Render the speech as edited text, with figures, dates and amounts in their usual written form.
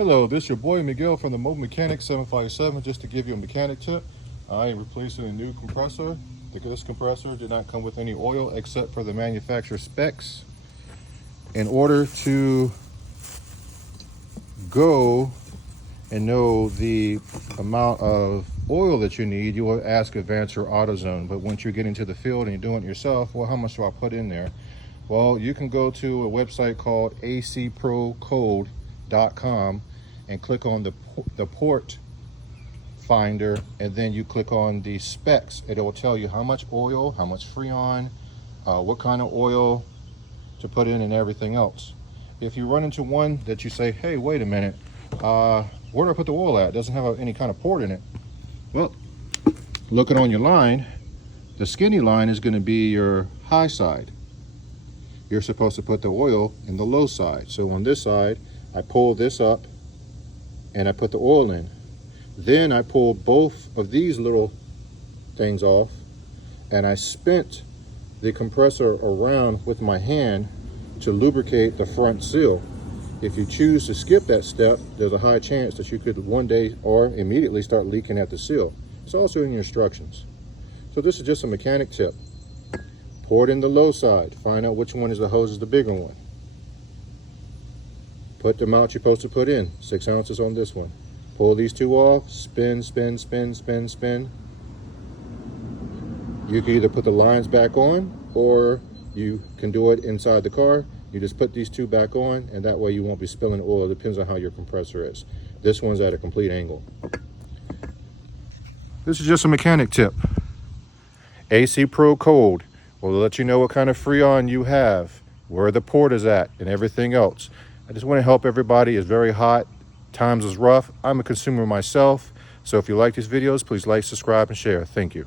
Hello, this is your boy Miguel from the Mobile Mechanic 757. Just to give you a mechanic tip, I am replacing a new compressor. This compressor did not come with any oil except for the manufacturer specs. In order to go and know the amount of oil that you need, you will ask Advance or AutoZone. But once you're getting to the field and you're doing it yourself, well, how much do I put in there? Well, you can go to a website called acprocode.com and click on the port finder, and then you click on the specs. It will tell you how much oil, how much Freon, what kind of oil to put in, and everything else. If you run into one that you say, hey, wait a minute, where do I put the oil at? It doesn't have any kind of port in it. Well, looking on your line, the skinny line is going to be your high side. You're supposed to put the oil in the low side. So on this side, I pull this up and I put the oil in. Then I pull both of these little things off and I spin the compressor around with my hand to lubricate the front seal. If you choose to skip that step, there's a high chance that you could one day or immediately start leaking at the seal. It's also in your instructions. So this is just a mechanic tip. Pour it in the low side. Find out which one is the hose is the bigger one. Put the amount you're supposed to put in, 6 ounces on this one. Pull these two off, spin, spin, spin, spin, spin. You can either put the lines back on, or you can do it inside the car. You just put these two back on, and that way you won't be spilling oil. It depends on how your compressor is. This one's at a complete angle. This is just a mechanic tip. AC Pro Code will let you know what kind of Freon you have, where the port is at, and everything else. I just want to help everybody. It's very hot. Times is rough. I'm a consumer myself. So if you like these videos, please like, subscribe, and share. Thank you.